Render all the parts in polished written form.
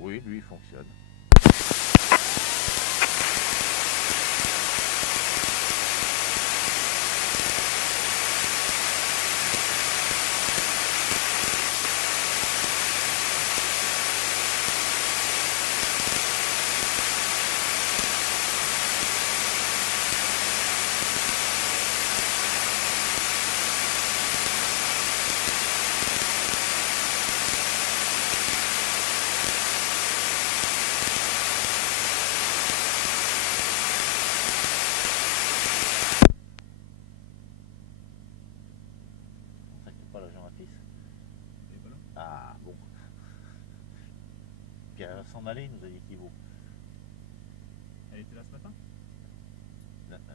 Oui, lui, il fonctionne. Pas l'agent à fils. Ah bon. Puis elle va s'en aller, nous a dit Thibaut. Elle était là ce matin?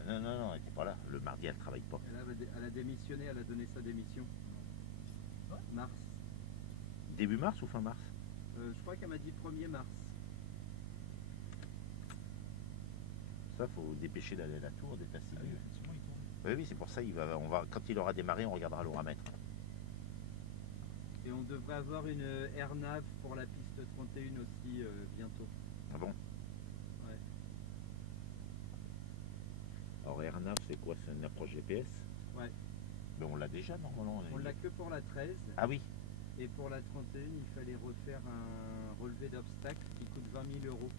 Non, elle était pas là. Le mardi, elle travaille pas. Elle a démissionné, elle a donné sa démission. Ouais. Mars. Début mars ou fin mars? Je crois qu'elle m'a dit 1er mars. Ça, faut dépêcher d'aller à la tour d'état Ah oui, civil. effectivement, il tourne. Oui, c'est pour ça, quand il aura démarré, on regardera l'oramètre. Et on devrait avoir une AirNav pour la piste 31 aussi bientôt. Ah bon? Ouais. Alors AirNav, c'est quoi? C'est une approche GPS? Ouais. Mais on l'a déjà, normalement. On l'a que pour la 13. Ah oui. Et pour la 31, il fallait refaire un relevé d'obstacles qui coûte 20 000 euros.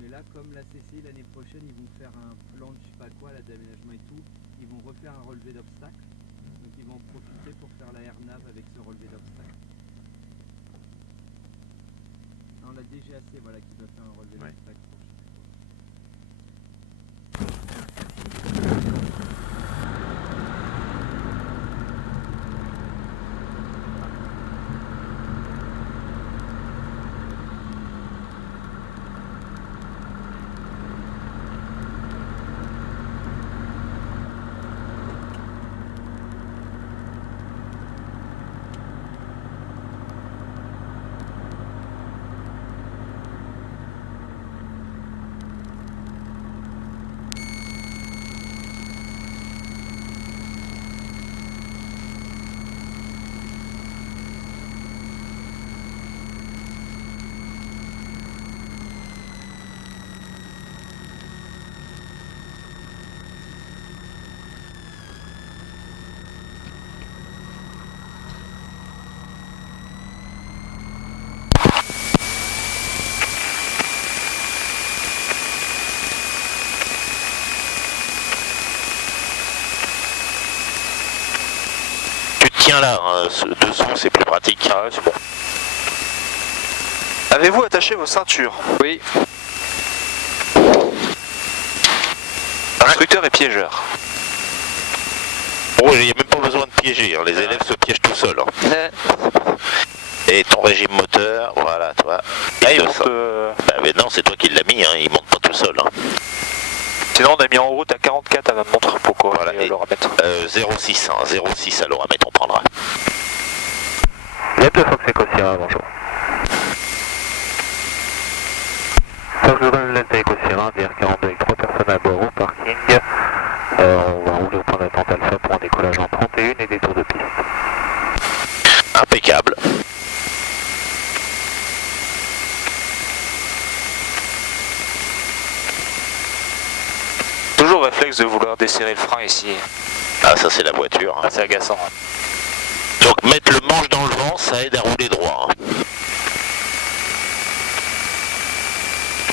Mais là, comme la CCI l'année prochaine, ils vont faire un plan de je sais pas quoi, là, d'aménagement et tout, ils vont refaire un relevé d'obstacles. Donc ils vont en profiter pour faire la AirNav avec ce relevé d'obstacles. Non, la DGAC, voilà, qui doit faire un relevé d'obstacles pour je sais plus quoi. Tiens là, dessous, c'est plus pratique. Ah ouais, c'est bon. Avez-vous attaché vos ceintures? Oui. Instructeur et piégeur. Bon, il n'y a même pas besoin de piéger, hein. Les élèves se piègent tout seuls. Hein. Et ton régime moteur, voilà, toi. Ah, il monte, Bah, mais non, c'est toi qui l'as mis, hein. Il monte pas tout seul. Hein. Sinon, on a mis en route à 44 à ma montre pour qu'on Voilà, l'oramètre. 06, hein. 06 à l'oramètre, on prendra. Yep, de Fox Echo Sierra, bonjour. Fox Global Delta Echo Sierra, DR42 avec 3 personnes à bord au parking. On va rouler au point d'attente alpha pour un décollage en 31 et des tours de piste. Impeccable. Toujours réflexe de vouloir desserrer le frein ici. Ah, ça c'est la voiture. Hein. Ah, c'est agaçant. Hein. Donc mettre le manche dans le vent, ça aide à rouler droit. Hein.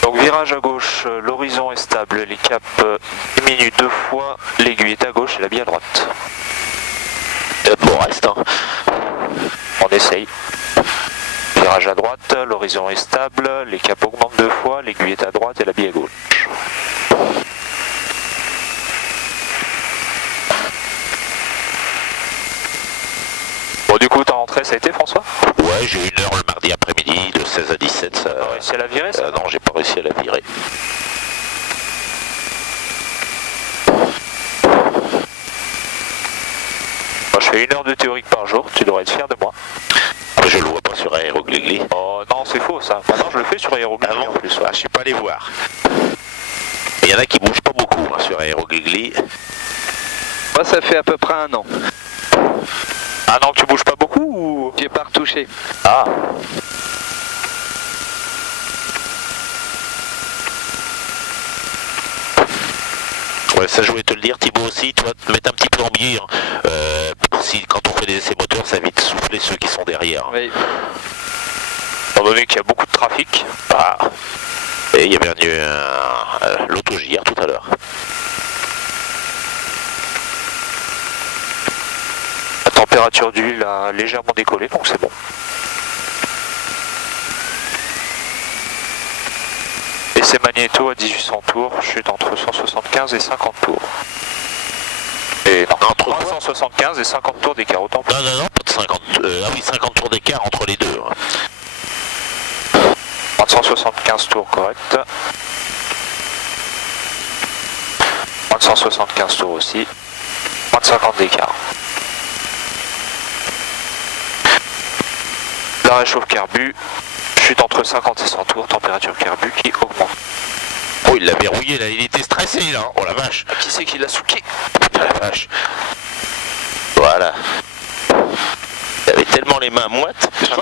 Donc virage à gauche, l'horizon est stable, les caps diminuent 2 fois, l'aiguille est à gauche et la bille à droite. Bon, reste. Hein. On essaye. Virage à droite, l'horizon est stable, les caps augmentent 2 fois, l'aiguille est à droite et la bille à gauche. Bon, du coup, ta rentrée, ça a été, François? Ouais, j'ai 1 heure le mardi après-midi, de 16 à 17. Ça... T'as réussi à la virer, ça? Non, j'ai pas réussi à la virer. Moi, je fais 1 heure de théorique par jour, tu devrais être fier de moi. Je le vois pas sur Aérogligli. Oh non, c'est faux ça. Maintenant, je le fais sur Aérogligli Ah bon? en plus. Ouais. Ah, je suis pas allé voir. Il y en a qui bougent pas beaucoup hein, sur Aérogligli. Moi, ça fait à peu près 1 an. Ah non, tu bouges pas beaucoup ou... J'ai pas retouché. Ah. Ça, je voulais te le dire, Thibaut aussi, tu vas te mettre un petit plombier. Si quand on fait des essais moteurs, ça évite de souffler ceux qui sont derrière. Oui. Étant donné qu'il y a beaucoup de trafic. Ah. Et il y avait l'autogire tout à l'heure. La température d'huile a légèrement décollé, donc c'est bon. Et c'est magnéto à 1800 tours, chute entre 175 et 50 tours. Et non, Entre 175 et 50 tours d'écart, autant plus. Non, pas de 50. Ah oui, 50 tours d'écart entre les deux. Hein. 175 tours, correct. 175 tours aussi. 50 d'écart. La réchauffe carbu, chute entre 50 et 100 tours, température carbu qui augmente. Oh, il l'a verrouillé là, il était stressé là. Oh la vache. Qui c'est qui l'a souqué? Putain la vache. Voilà. Il avait tellement les mains moites. Ah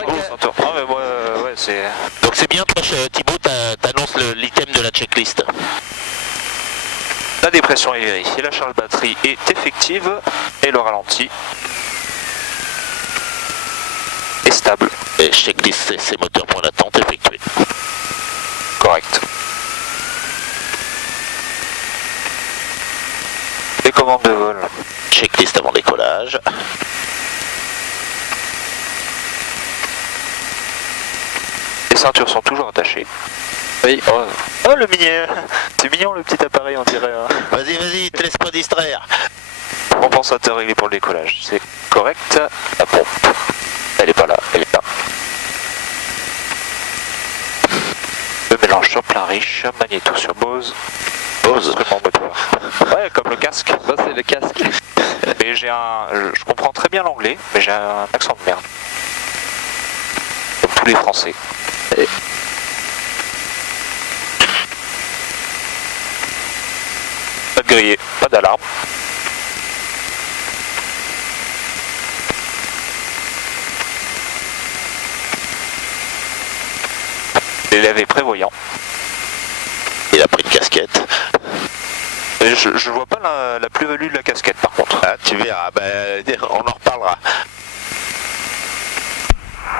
mais ouais, c'est... Donc c'est bien, toi Thibaut, t'annonces l'item de la checklist. La dépression est vérifiée, la charge batterie est effective et le ralenti est stable. Et checklist, c'est moteur point d'attente effectué. Correct. Les commandes de vol. Checklist avant décollage. Les ceintures sont toujours attachées. Oui. Oh le mignon. C'est mignon le petit appareil, on dirait. Hein. Vas-y, te laisse pas distraire. Compensateur réglé pour le décollage. C'est correct. La pompe. Elle est pas là, elle est là. Le mélange sur plein riche, magnéto sur Bose. Bose. Ouais, comme le casque. Ça, c'est le casque. Mais je comprends très bien l'anglais, mais j'ai un accent de merde. Comme tous les Français. Pas de grillé, pas d'alarme. L'élève est prévoyant. Il a pris une casquette. Et je vois pas la plus-value de la casquette par contre. Ah, tu verras, on en reparlera.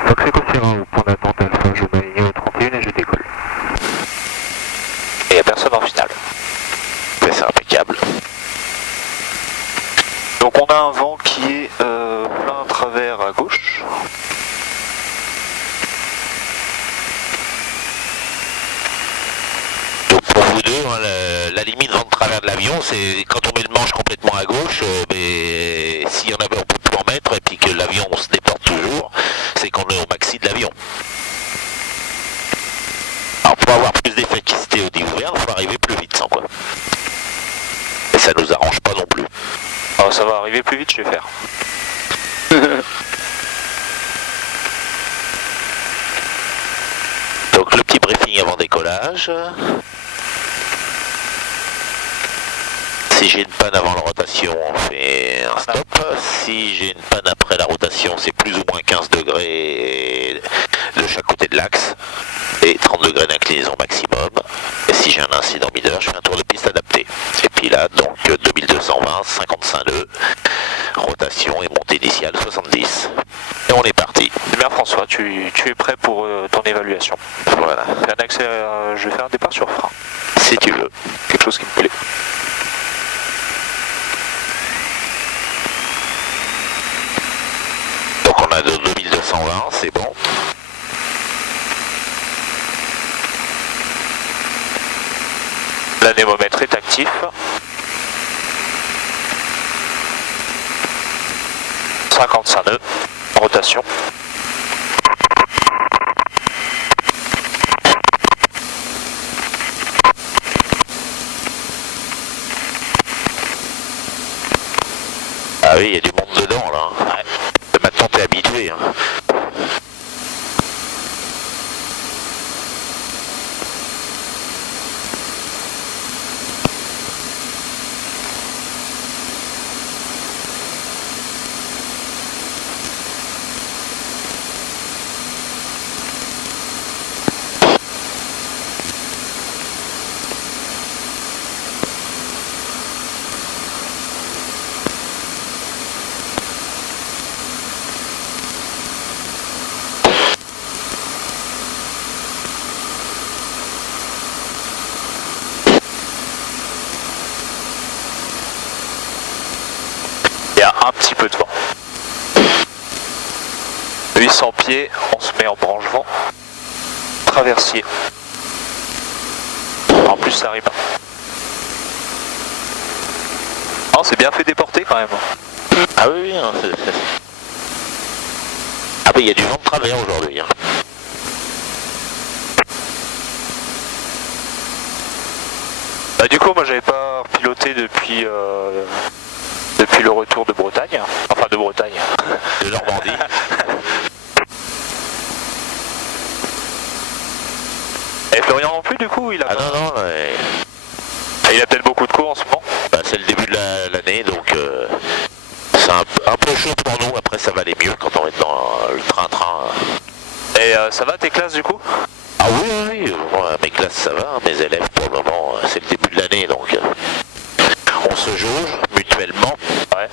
Donc c'est Sierra au point d'attente Alpha, je m'aligne au 31 et je décolle. Et il n'y a personne en finale. Mais c'est impeccable. Donc on a un vent qui est plein travers à gauche. Donc pour vous deux, hein, la limite vent de travers de l'avion, c'est quand on met le manche complètement à gauche, mais si on peut plus en mettre et puis que l'avion se déporte toujours, c'est qu'on est au maxi de l'avion. Alors pour avoir plus d'efficacité au découvert, il faut arriver plus vite sans quoi. Et ça nous arrange pas non plus. Alors ça va arriver plus vite, je vais faire. Donc le petit briefing avant décollage. Si j'ai une panne avant la rotation, on fait un stop. Si j'ai une panne après la rotation, c'est plus ou moins 15 degrés de chaque côté de l'axe et 30 degrés d'inclinaison maximum. Et si j'ai un incident mineur, je fais un tour de piste adapté. Et puis là, donc 2220, 55 nœuds, rotation et montée initiale 70. Et on est parti. Eh bien François, tu es prêt pour ton évaluation. Voilà. Je vais faire un départ sur frein. Si tu veux. Quelque chose qui me plaît. Donc on a de 2220, c'est bon. L'anémomètre est actif. 55 nœuds, rotation. Ah oui, il y a du monde dedans là. Ouais. Maintenant t'es habitué. Hein. pied, on se met en branche vent. Traversier. En plus ça rime. Oh, c'est bien fait déporter quand même. Ah oui, oui, hein, Ah bah il y a du vent de travers aujourd'hui. Hein. Bah du coup moi j'avais pas piloté depuis le retour de Bretagne. Enfin de Bretagne. De Normandie. Et Florian non plus du coup il a Ah pas... non, non, ouais. Il a peut-être beaucoup de cours en ce moment. Bah, c'est le début de l'année, donc c'est un peu chaud pour nous. Après, ça va aller mieux quand on va être dans le train-train. Et ça va tes classes du coup? Ah oui, oui, oui. Moi, mes classes, ça va. Mes élèves, pour le moment, c'est le début de l'année, donc on se jauge mutuellement. Ouais.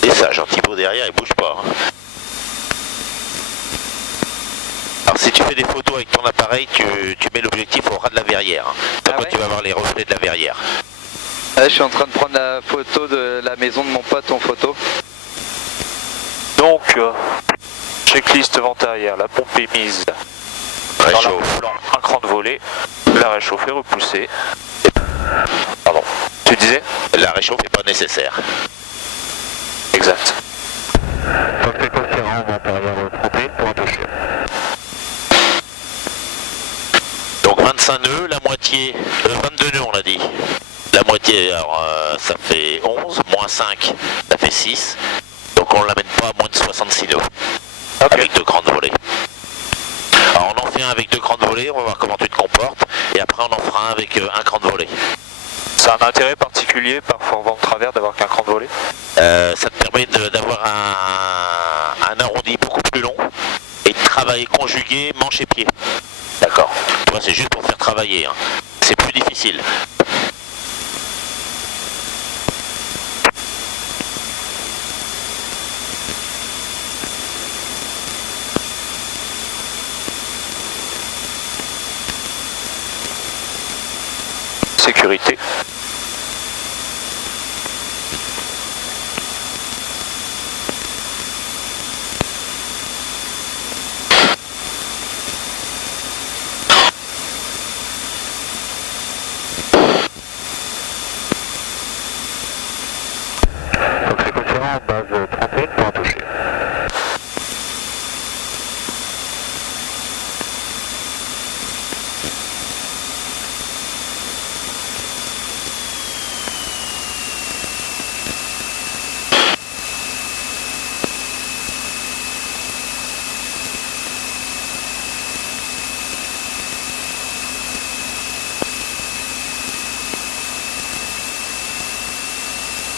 Et ça, Jean Thibault derrière, il bouge pas. Hein. Alors si tu fais des photos avec ton appareil, tu mets l'objectif au ras de la verrière. Hein. Comme Ah ça, ouais. tu vas voir les reflets de la verrière. Je suis en train de prendre la photo de la maison de mon pote en photo. Donc, checklist vent arrière, la pompe est mise dans Réchauffe. l'arc-blanc, un cran de volée, la réchauffe est repoussée. Pardon, tu disais? La réchauffe n'est pas nécessaire. Exact. Fox Sierra, vent arrière 31 pour un toucher. Donc 25 nœuds, la moitié, 22 nœuds on l'a dit. La moitié, alors ça fait 11, moins 5, ça fait 6. Donc on ne l'amène pas à moins de 66 nœuds. Ok. Avec 2 crans de volée. Alors on en fait un avec 2 crans de volée, on va voir comment tu te comportes. Et après on en fera un avec un cran de volée. Ça a un intérêt particulier par fort vent de travers d'avoir qu'un cran de volée? Ça te permet d'avoir un arrondi beaucoup plus long et de travailler conjugué manche et pied. D'accord. Toi c'est juste pour faire travailler. Hein. C'est plus difficile. Sécurité. Fox Sierra, base 31 pour un toucher.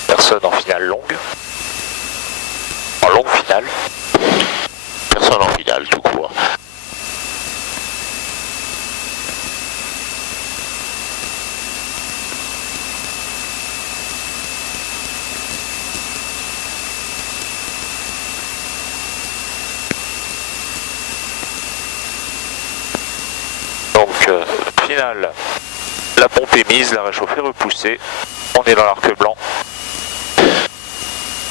Personne en finale longue. En longue finale. Personne en finale tout court. Donc, finale. La pompe est mise, la réchauffe est repoussée. On est dans l'arc blanc.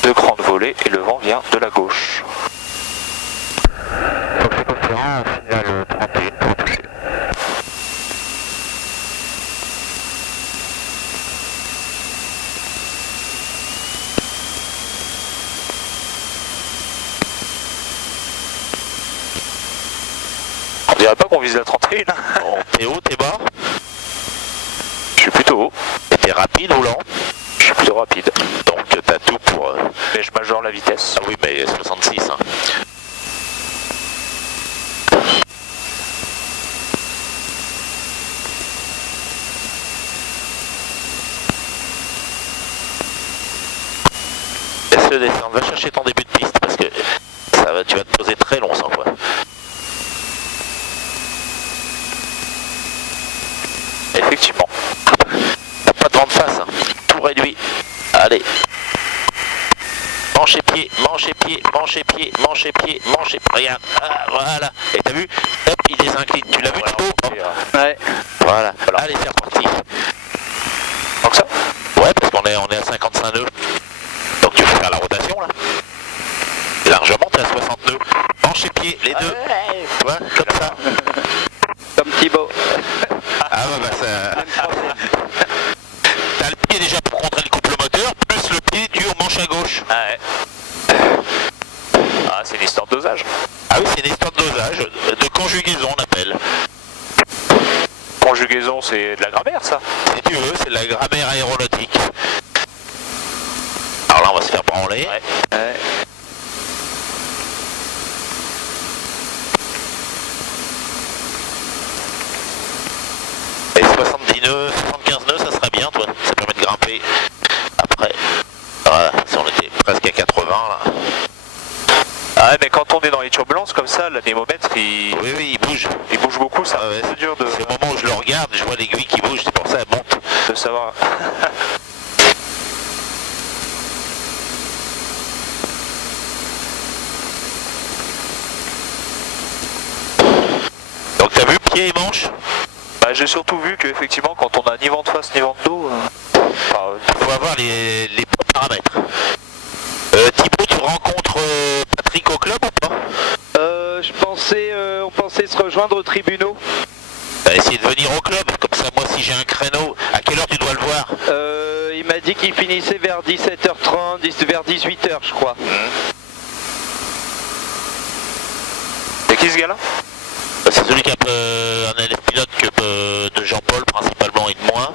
2 crans de volée et le vent vient de la gauche. Fox Sierra, finale 31 pour un toucher. On dirait pas qu'on vise la 31. T'es haut, t'es bas? Je suis plutôt haut. T'es rapide ou lent? Je suis plutôt rapide. Donc t'as tout pour... Mais je majore la vitesse. Ah oui, mais 66. Hein. Laisse-le descendre, va chercher ton début de piste parce que ça va, tu vas te poser très long sans quoi. Effectivement. T'as pas de vent de Allez. Manche et pied, manche et pied, manche et pied, manche et pied, manche et pied. Regarde, ah, voilà. Et t'as vu? Hop, il désincline. Tu l'as vu, Thibaut? Ouais. Voilà. Allez, c'est reparti. Donc ça? Ouais, parce qu'on est à 55 nœuds. Donc tu peux faire la rotation là. Et largement, t'es à 60 nœuds. Manche et pied, les deux. Tu vois, comme ça. Comme Thibaut. Ah ouais, bah ça. T'as le pied déjà pour contrer le couple moteur, plus le pied dû au manche à gauche. Ah ouais. Ah, c'est une histoire de dosage. Ah oui, c'est une histoire de dosage, de conjugaison on appelle. Conjugaison, c'est de la grammaire, ça. Si tu veux, c'est de la grammaire aéronautique. Alors là, on va se faire branler. Ouais. Ouais. Et 70 nœuds, 75 nœuds, ça serait bien, toi. Ça permet de grimper. Après, voilà, si on était presque à 80 là. Ah ouais, mais quand on est dans les turbulences comme ça, l'anémomètre, Oui, oui, il bouge. il bouge beaucoup, ça. Ah ouais, C'est dur de C'est au moment où je le regarde, je vois l'aiguille qui bouge, c'est pour ça elle monte. savoir. Donc t'as vu pied et manche? Bah, j'ai surtout vu qu'effectivement, quand on a ni vent de face ni vent de dos, Faut avoir les bons paramètres. Thibaut, tu rencontres Patrick au club ou pas? On pensait se rejoindre aux tribunaux. Bah, essayer de venir au club, comme ça moi si j'ai un créneau, à quelle heure tu dois le voir? Il m'a dit qu'il finissait vers 17h30, vers 18h je crois. c'est qui ce gars-là? C'est celui qui a un élève pilote de Jean-Paul principalement et de moi,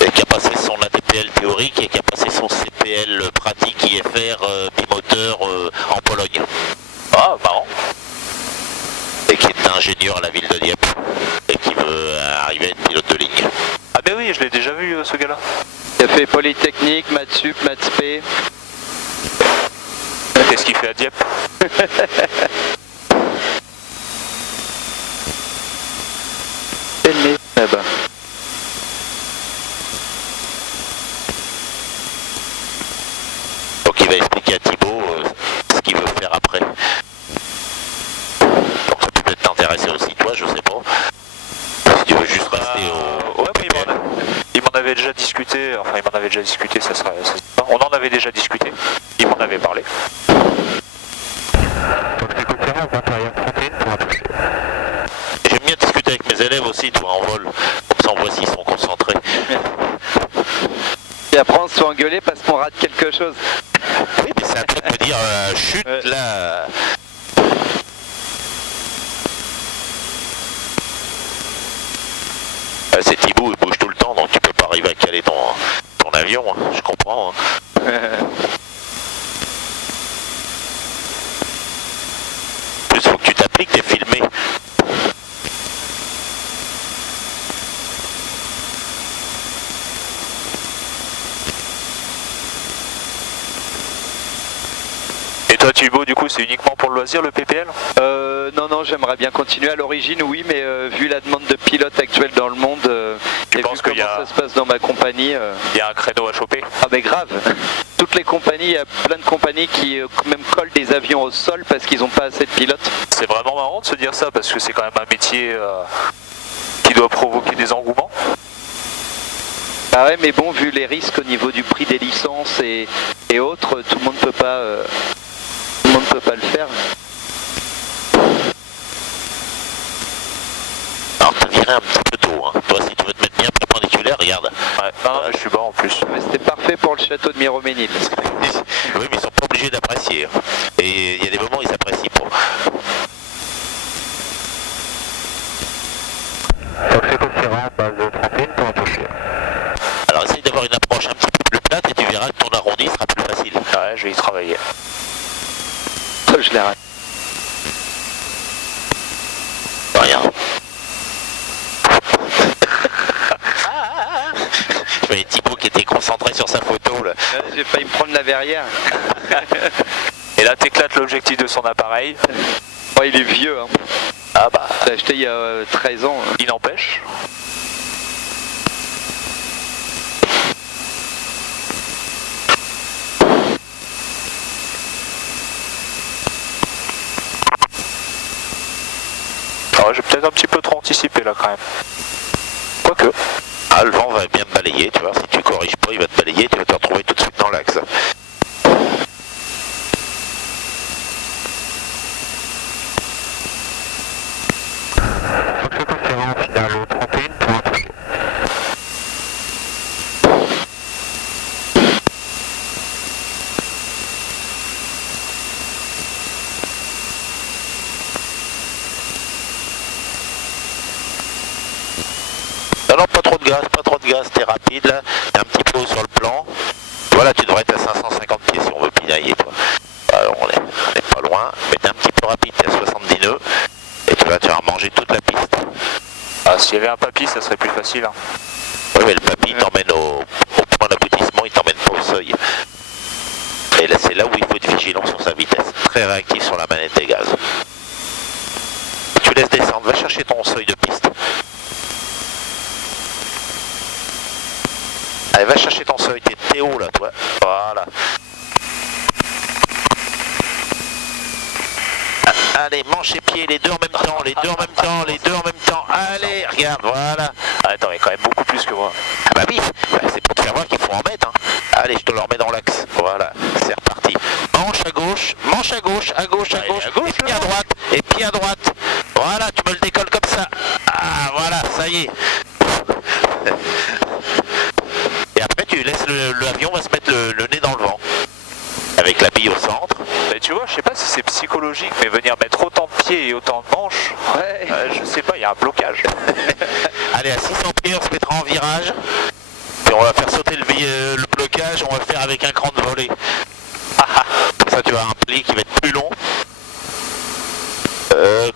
et qui a passé son ATPL théorique et qui a passé son CPL pratique IFR bimoteur en Pologne. Ah, marrant. Et qui est ingénieur à la ville de Dieppe et qui veut arriver à être pilote de ligne. Ah, ben oui, je l'ai déjà vu, ce gars-là. Il a fait Polytechnique, Maths Sup, Maths P. Qu'est-ce qu'il fait à Dieppe? Là-bas. Donc il va expliquer à Thibaut ce qu'il veut faire après. Donc ça peut peut-être t'intéresser aussi toi, je sais pas. Si tu veux juste rester au... Ouais, mais il m'en avait déjà discuté, enfin il m'en avait déjà discuté, on en avait déjà discuté, il m'en avait parlé. J'aime bien discuter avec mes élèves aussi, toi, en vol. Comme ça on voit s'ils sont concentrés. Et après on se fait engueuler parce qu'on rate quelque chose. Oui, mais c'est à toi de me dire, chute Ouais. là. C'est Thibaut, il bouge tout le temps, donc tu peux pas arriver à caler ton avion, hein, je comprends. Hein. Plus faut que tu t'appliques, t'es filmé. Et toi Thibaut, du coup, c'est uniquement pour le loisir, le PPL? Non, j'aimerais bien continuer à l'origine, oui, mais vu la demande de pilotes actuelle dans le monde, Tu et vu penses comment qu'il y a- ça se passe dans ma compagnie, Il y a un créneau à choper? ah mais grave. Toutes les compagnies, il y a plein de compagnies qui même collent des avions au sol parce qu'ils n'ont pas assez de pilotes. C'est vraiment marrant de se dire ça, parce que c'est quand même un métier qui doit provoquer des engouements. Ah ouais, mais bon, vu les risques au niveau du prix des licences et autres, tout le monde peut pas le faire. Alors t'as viré un petit peu tôt, hein. Toi si tu veux te mettre bien perpendiculaire, regarde. Ouais. Non, mais je suis bas en plus. Mais c'était parfait pour le château de Miroménil. Oui, mais ils sont pas obligés d'apprécier. Hein. Et il y a des moments où ils apprécient pas. Base de 31 pour un toucher. Alors essaye d'avoir une approche un petit peu plus plate et tu verras que ton arrondi sera plus facile. Ouais, je vais y travailler. Je l'ai raté. Rien. Je voyais Thibaut qui était concentré sur sa photo là. J'ai failli me prendre la verrière. Et là, t'éclates l'objectif de son appareil. Oh, il est vieux, hein. Ah bah, Je l'ai acheté il y a 13 ans. il n'empêche. Ouais, j'ai peut-être un petit peu trop anticipé là quand même. Quoique. Ah, le vent va bien te balayer, tu vois. Si tu corriges pas, il va te balayer, tu vas te retrouver tout de suite dans l'axe. Fox confirmant, finale 31 pour un toucher. Non, pas trop de gaz, t'es rapide là, t'es un petit peu haut sur le plan. Voilà, tu devrais être à 550 pieds si on veut pinailler, toi. Alors, on est pas loin, mais t'es un petit peu rapide, t'es à 70 nœuds, et tu vas manger toute la piste. Ah, s'il y avait un papy, ça serait plus facile. Hein. Oui, mais le papy t'emmène au point d'aboutissement, il t'emmène pas au seuil. Et là, c'est là où il faut être vigilant sur sa vitesse, très réactif sur la manette des gaz. Tu laisses descendre, va chercher ton seuil de piste. Allez, va chercher ton seuil, t'es haut là, toi. Voilà. Allez, manche et pied, les deux en même temps, les deux en même temps, les deux en même temps. Allez, regarde, voilà. Ah, attends, il y a quand même beaucoup plus que moi. Ah bah oui, c'est pour te faire voir qu'il faut en mettre. Hein. Allez, je te le remets dans l'axe. Voilà, c'est reparti. Manche à gauche, à gauche, à gauche, et pied à droite, et pied à droite. Voilà, tu me le décolles comme ça. Ah, voilà, ça y est. Et après, tu laisses l'avion va se mettre le nez dans le vent. Avec la bille au centre. Mais tu vois, je sais pas si c'est psychologique, mais venir mettre autant de pieds et autant de manches, Ouais. je sais pas, il y a un blocage. Allez, à 600 pieds, on se mettra en virage. Puis on va faire sauter le blocage, on va le faire avec un cran de volée. Comme ça, tu vas un pli qui va être plus long.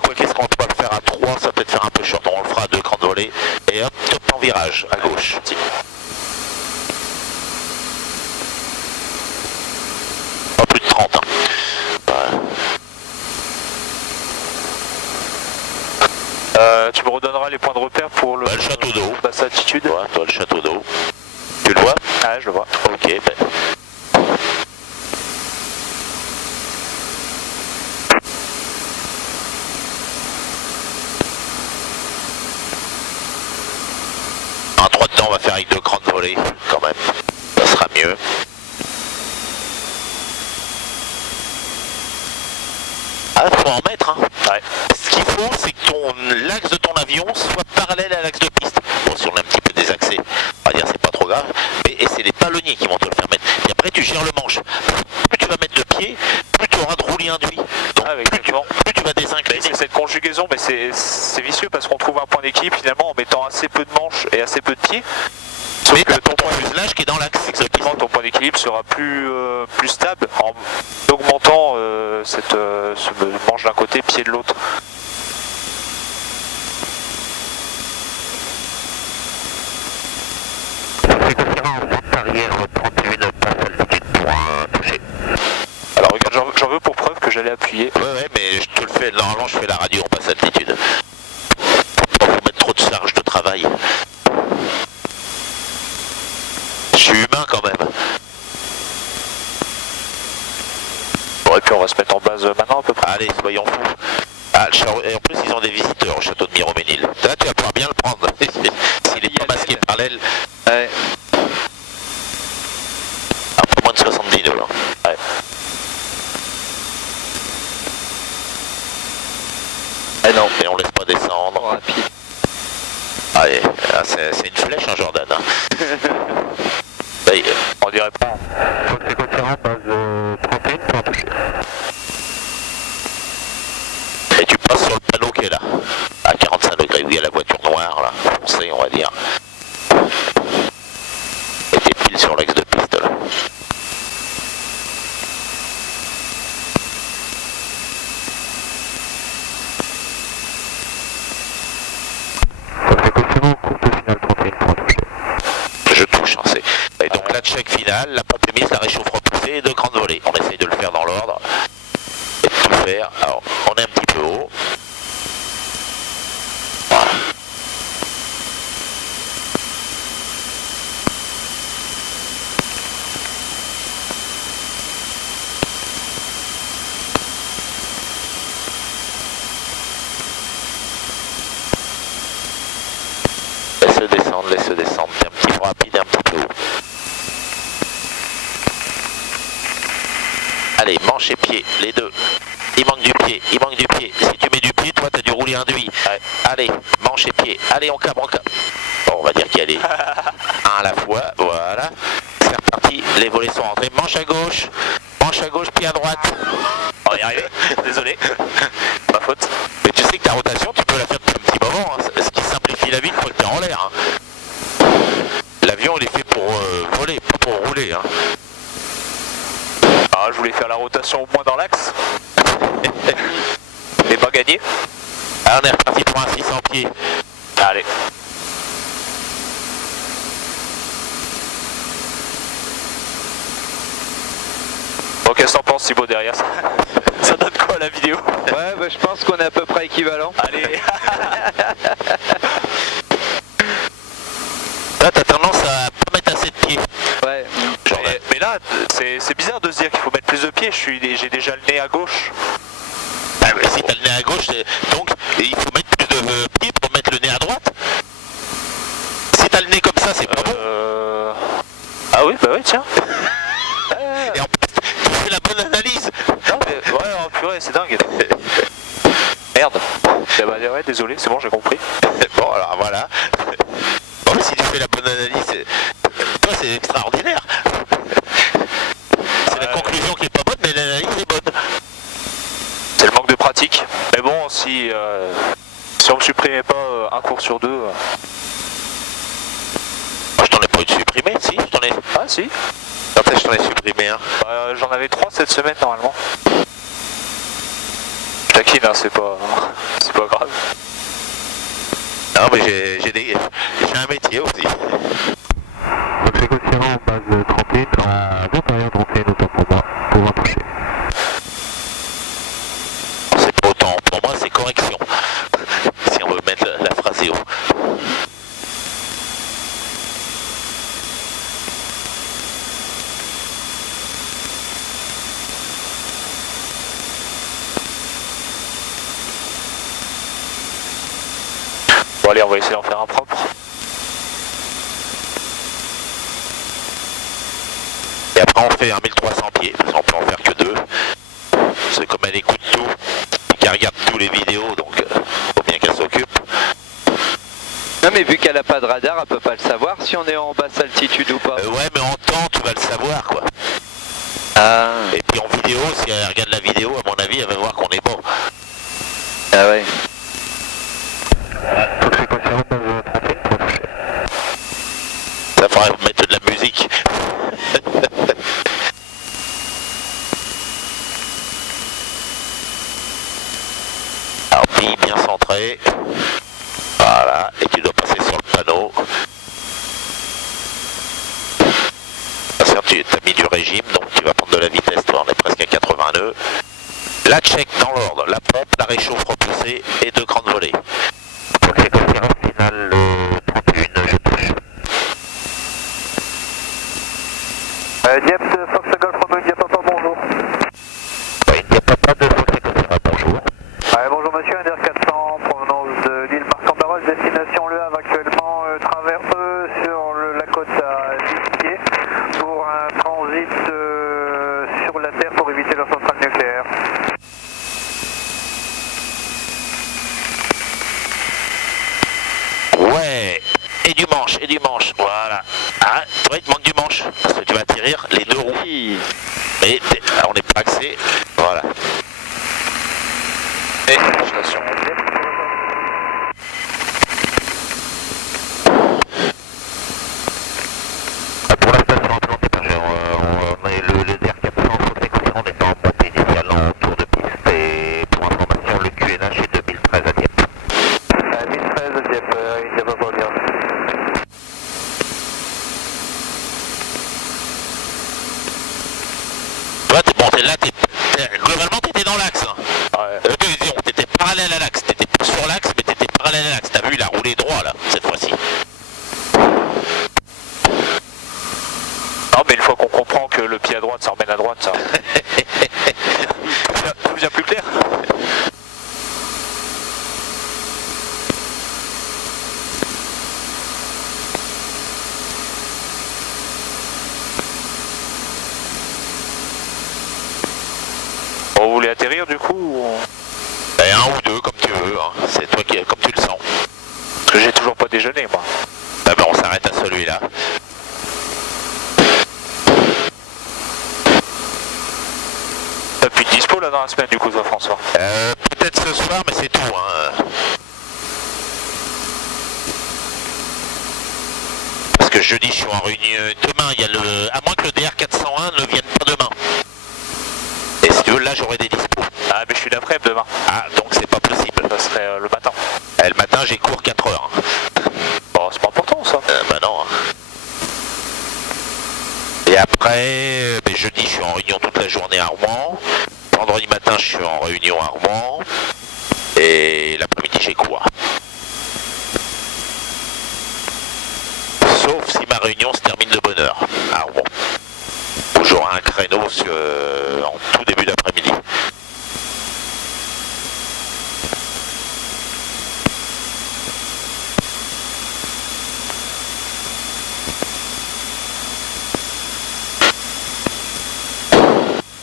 Quoi qu'est-ce qu'on peut le faire à 3, ça va peut-être faire un peu short. On le fera à 2 crans de volée. Et hop, top en virage, à gauche. Pas plus de 30. Hein. Voilà. Tu me redonneras les points de repère pour le château d'eau. Basse altitude. Ouais, toi, le château d'eau. Tu le vois? Ah, je le vois. Ok, ben. En 3 de temps, on va faire avec 2 crans de volée, quand même. Ça sera mieux. Ah, faut en mettre, hein. Ouais. Ce qu'il faut, c'est que l'axe de ton avion soit parallèle à l'axe de piste. Bon, si on est un petit peu désaxé, on va dire c'est pas trop grave, mais c'est les palonniers qui vont te le faire mettre. Et après, tu gères le manche. Plus tu vas mettre de pied, plus tu auras de roulis induit. Donc, plus tu vas désincliner. C'est cette conjugaison, mais c'est vicieux parce qu'on trouve un point d'équilibre finalement en mettant assez peu de manches et assez peu de pieds. Sauf que ton point de fuselage qui est dans l'axe. Exactement, ton point d'équilibre sera plus stable en augmentant ce manche d'un côté, pied de l'autre. C'est confirmant, route arrière 31 passe altitude pour un toucher. Alors regarde, j'en veux pour preuve que j'allais appuyer. Ouais, mais je te le fais, normalement je fais la radio en basse altitude. Faut pas vous mettre trop de charge de travail. Je suis humain quand même. Bon, et puis on va se mettre en base maintenant à peu près. Allez, soyons fous. Ah, et en plus ils ont des visiteurs au château de Miroménil. Là tu vas pouvoir bien le prendre. S'il est pas masqué par l'aile. Ouais. Un peu moins de 70 nœuds. Hein. Ouais. Ah non. Et on laisse pas descendre. Trop rapide. Allez, c'est une flèche, hein, Jordan. Hein. Ouais, On dirait pas. Fox c'est confirmant, base 31 pour un toucher. et tu passes sur le panneau qui est là, à 45 degrés, où il y a la voiture noire, là, foncée, on va dire. Et t'es pile sur l'axe de piste, là. Fox c'est confirmant, courte finale 31 pour un toucher. Je touche, hein, et donc là, check final, la pompe émise, la réchauffe repoussée et 2 crans de volée. On essaye de le faire dans l'ordre. Et de tout faire. Alors, on est un petit peu haut. Voilà. laisse descendre. T'es un petit peu rapide et un petit peu haut. Allez, manche et pied, les deux. Il manque du pied, il manque du pied. Si tu mets du pied, toi, t'as dû rouler induit. Ouais. Allez, manche et pied. Allez, on cabre, on cabre. Bon, on va dire qu'il y a les un à la fois, voilà. C'est reparti, les volets sont rentrés. Manche à gauche, pied à droite. On va y arriver, désolé. Ma faute. Mais tu sais que ta rotation, tu peux la faire depuis un petit moment. Hein. Ce qui simplifie la vie une fois que t'es en l'air. Hein. L'avion, il est fait pour voler, pas pour rouler. Hein. Ah, je voulais faire la rotation au moins dans l'axe. Et pas gagné. Ah, on est reparti pour un 600 pieds. Allez. Bon, qu'est-ce que t'en penses, Thibaut, derrière ça? Ça donne quoi la vidéo? Ouais, bah, je pense qu'on est à peu près équivalent. Allez. Là, t'as tendance à pas mettre assez de pieds. Ouais. Genre, Mais là, c'est bizarre de se dire qu'il faut mettre plus de pieds. J'ai déjà le nez à gauche. ah, mais si t'as le nez à gauche, donc il faut mettre plus de pieds pour mettre le nez à droite. Si t'as le nez comme ça, c'est pas bon. Ah oui, bah oui, tiens. Et en plus, tu fais la bonne analyse. Non mais ouais, oh, purée, c'est dingue. Merde. Ouais, désolé, c'est bon, j'ai compris. Bon, alors voilà. Bon, mais si tu fais la bonne analyse, toi, c'est extraordinaire. C'est la conclusion qui est pas bonne, mais l'analyse est bonne. C'est le manque de pratique. Mais bon, si on me supprimait pas un cours sur deux. Moi, je t'en ai pas eu de supprimer, si, je t'en ai. Ah si. Quand est-ce que je t'en ai supprimé un? J'en avais 3 cette semaine normalement. Je taquine, hein, c'est pas grave. Non, mais j'ai un métier aussi. Fox Echo Sierra, base 31, en vent arrière 31, autant pour moi, pour approcher. C'est pas autant, pour moi, c'est correction. Si on veut mettre la phrase haut. Bon allez, on va essayer d'en faire un propre. Et après on fait un 1300 pieds, parce qu'on peut en faire que 2. C'est comme elle écoute tout, et qu'elle regarde tous les vidéos, donc faut bien qu'elle s'occupe. Non, mais vu qu'elle a pas de radar, elle peut pas le savoir si on est en basse altitude ou pas. Ouais, mais en temps, tu vas le savoir, quoi. Ah. Et puis en vidéo, si elle regarde la vidéo, à mon avis, elle va voir qu'on est bon. Ah ouais. Fox Echo Sierra, base 31, pour approcher. Ça faudrait mettre de la musique. Alors, pille bien centré. Voilà, et tu dois passer sur le panneau. Attention, tu as mis du régime, donc tu vas prendre de la vitesse, toi, on est presque à 80 nœuds. La check dans l'ordre, la pompe, la réchauffe repoussée et 2 grandes volées. Fox Echo Sierra, finale 31, je touche. Dieppe de Fox Golf Romeo, Dieppe Papa, bonjour. Oui, il n'y a pas de Fox Echo Sierra, bonjour. Bonjour monsieur, Inter 400, provenance de l'île Marc-en-Barœul, destination Le Havre, actuellement travers sur la côte à 10 pieds pour un transit sur la Terre pour éviter leur centrale nucléaire. Ouais, et du manche, voilà. Ah, toi il te manque du manche, parce que tu vas atterrir les 2 roues. Mais on n'est pas axé, voilà. Et station. Pour la station implantée, on est le DR400, Fox Echo Sierra, on est en montée initiale en tour de piste. Et pour information, le QNH est 2013 à Dieppe. 2013, Dieppe, il ne va pas bien. Toi, globalement, t'étais dans l'axe. Hein. Ouais. T'étais parallèle à l'axe. T'étais pas sur l'axe, mais t'étais parallèle à l'axe. T'as vu, il a roulé droit, là, cette fois-ci. Non mais une fois qu'on comprend que le pied à droite ça remène à droite, ça tout devient plus clair. Bon, vous voulez atterrir du coup ou... Et un ou deux, comme tu veux, hein. C'est toi qui, comme tu le sens. Parce que j'ai toujours pas déjeuné, moi. Ah ben, on s'arrête à celui-là. T'as plus de dispo là dans la semaine du coup, toi, François? Peut-être ce soir, mais c'est tout, hein. Parce que jeudi, je suis en réunion. Demain, il y a le... À moins que le DR401 ne vienne pas demain. Et si tu veux, là, j'aurai des dispos. Ah, mais je suis d'après-midi demain. Ah, donc c'est pas possible. Ça serait le matin. Le matin, j'ai cours 4 heures. Bon, c'est pas important ça. Bah non. Et après, ben, jeudi, je suis en réunion toute la journée à Rouen. Vendredi matin, je suis en réunion à Rouen. Et l'après-midi, j'ai cours. Sauf si ma réunion se termine de bonne heure à Rouen. Où j'aurai un créneau en tout début d'après-midi.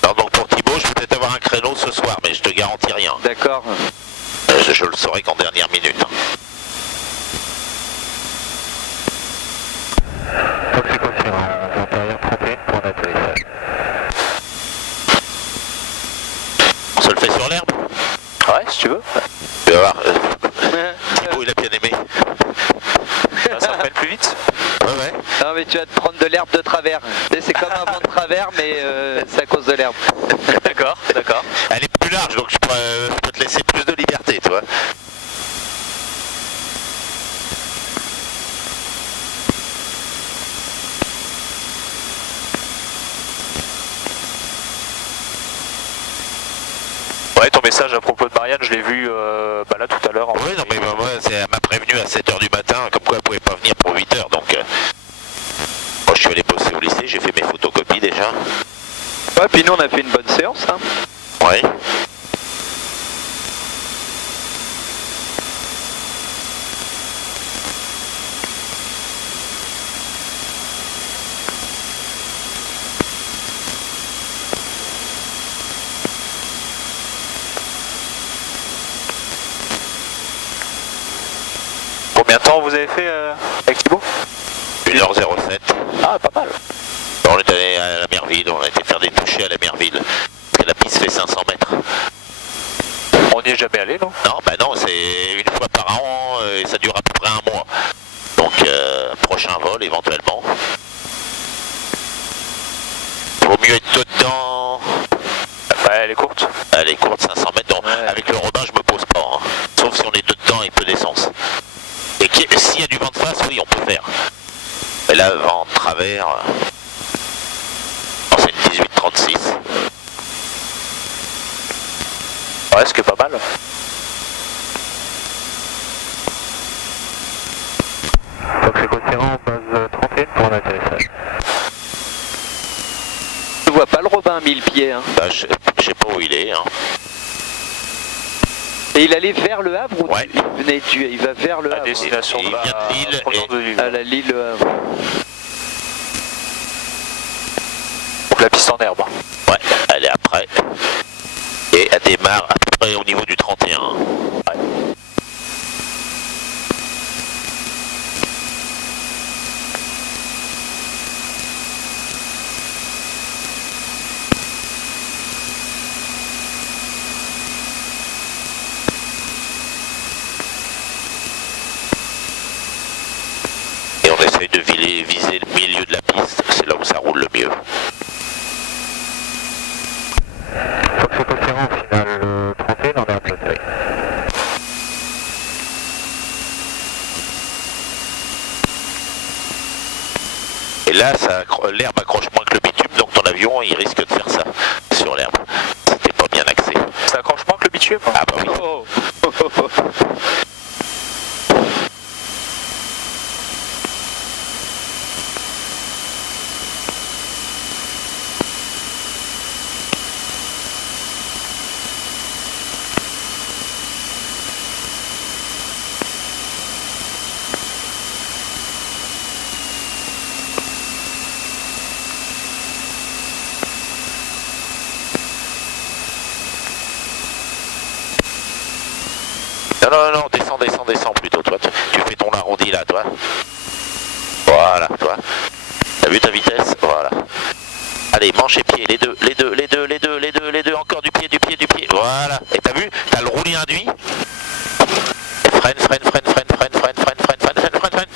Donc pour Thibaut, je vais peut-être avoir un créneau ce soir, mais je te garantis rien. D'accord. Je le saurai qu'en dernière minute. On se le fait sur l'herbe? Ouais, si tu veux. Tu vas voir. Thibaut, il a bien aimé. Ça va plus vite. Ouais. Non mais tu vas te prendre de l'herbe de travers. Tu sais, c'est comme un vent de travers mais c'est à cause de l'herbe. D'accord, d'accord. Elle est plus large, donc je peux te laisser plus de liberté, toi. Ouais, ton message à propos de Marianne, je l'ai vu là tout à l'heure. Oui, non, mais moi, elle m'a prévenu à 7h du matin, comme quoi elle pouvait pas venir pour 8h, donc... moi, je suis allé bosser au lycée, j'ai fait mes photocopies déjà. Ouais, puis nous on a fait une bonne séance. Hein. Ouais. Combien de temps vous avez fait avec Thibaut? 1h07. Ah, pas mal. On est allé à la Merville, on a été faire des touchés à la Merville. Parce que la piste fait 500 mètres. On n'y est jamais allé, non? Non, bah non, c'est une fois par an et ça dure à peu près un mois. Donc, prochain vol éventuellement. Vaut mieux être dedans. Ouais, elle est courte. Elle est courte, 500 mètres. Donc, Ouais. avec le Robin, je me pose pas. Hein. Sauf si on est dedans et peu d'essence. Et s'il y a du vent de face, oui, on peut faire. Mais là, vent de travers. C'est une 1836. Ouais, ce qui est pas mal. Donc c'est Côte-Ferrand, base 31 pour un atterrissage. Je vois pas le Robin à 1000 pieds. Hein. Bah, je sais pas où il est. Hein. Et il allait vers le Havre ou Ouais. il va vers le La Havre. destination Il de vient de Lille provenance de Lille. À la Lille Le Havre. Donc la piste en herbe. Ouais, elle est après. Et elle démarre à peu près au niveau du 31. Ouais. Et on essaye de viser le milieu de la piste, c'est là où ça roule le mieux. Donc c'est Côte-Ferrand, final 31, on est à Ploteuil. Et là, l'herbe accroche moins que le bitume, donc ton avion, il risque de faire ça sur l'herbe. C'était pas bien axé. Ça accroche moins que le bitume. Ah bah oui. Oh. non, descends plutôt, toi. Tu fais ton arrondi là, toi. Voilà, toi. T'as vu ta vitesse? Voilà. Allez, manche et pied, les deux, encore du pied. Voilà. Et t'as vu? T'as le roulis induit. Freine.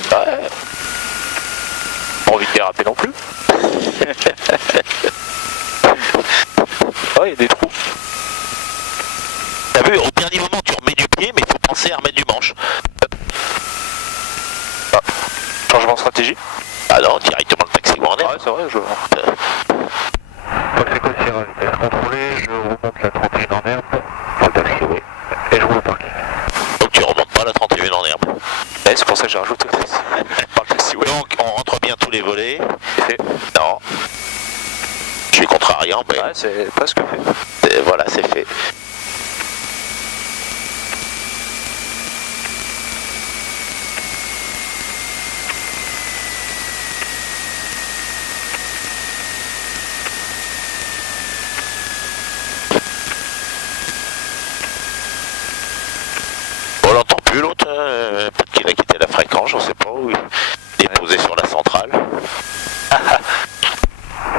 Ouais. Pas envie de déraper non plus. Ouais, il y a des trous. T'as vu, au dernier moment, tu remets du pied, mais il faut penser à remettre du manche. Changement de stratégie. Ah non, directement le taxi en air. Ouais, c'est vrai, je... Pacheco Sierra, vitesse contrôlée, je remonte la 31 en herbe pour le taxiway et je roule au parking. Donc tu remontes pas la 31 en herbe. Ouais, c'est pour ça que j'ai rajouté le taxi. Par le taxi, ouais. Donc on rentre bien tous les volets. Fait. Non. Je suis contrariant, mais Ouais, c'est presque fait. voilà, c'est fait. On l'entend plus l'autre, peut-être qu'il a quitté la fréquence, je sais pas, où il est posé sur la centrale.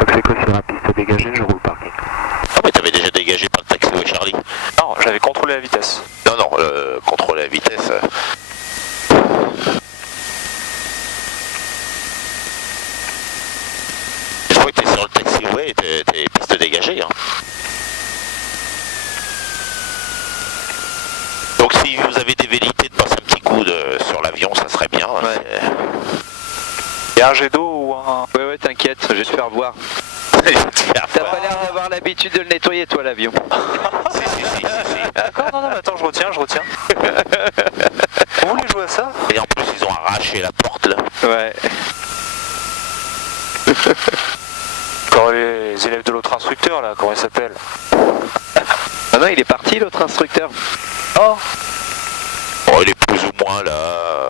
Pacheco Sierra, piste dégagée, je roule au parking. Ah mais t'avais déjà dégagé par le taxiway Charlie. Non, j'avais contrôlé la vitesse. Non, contrôler la vitesse. Une fois que t'es sur le taxiway, t'es piste dégagée. Hein. Donc si vous avez des velléités de passer un petit coup sur l'avion, ça serait bien. Hein, Ouais. Il y a un jet d'eau ou un... Ouais, t'inquiète, je vais te faire voir. T'as pas l'air d'avoir l'habitude de le nettoyer, toi, l'avion. Si. D'accord, non, mais attends, je retiens. Vous voulez jouer à ça? Et en plus, ils ont arraché la porte là. Ouais. Quand les élèves de l'autre instructeur, là, comment il s'appelle? Ah non, il est parti, l'autre instructeur. Oh, Oh, il est plus ou moins là.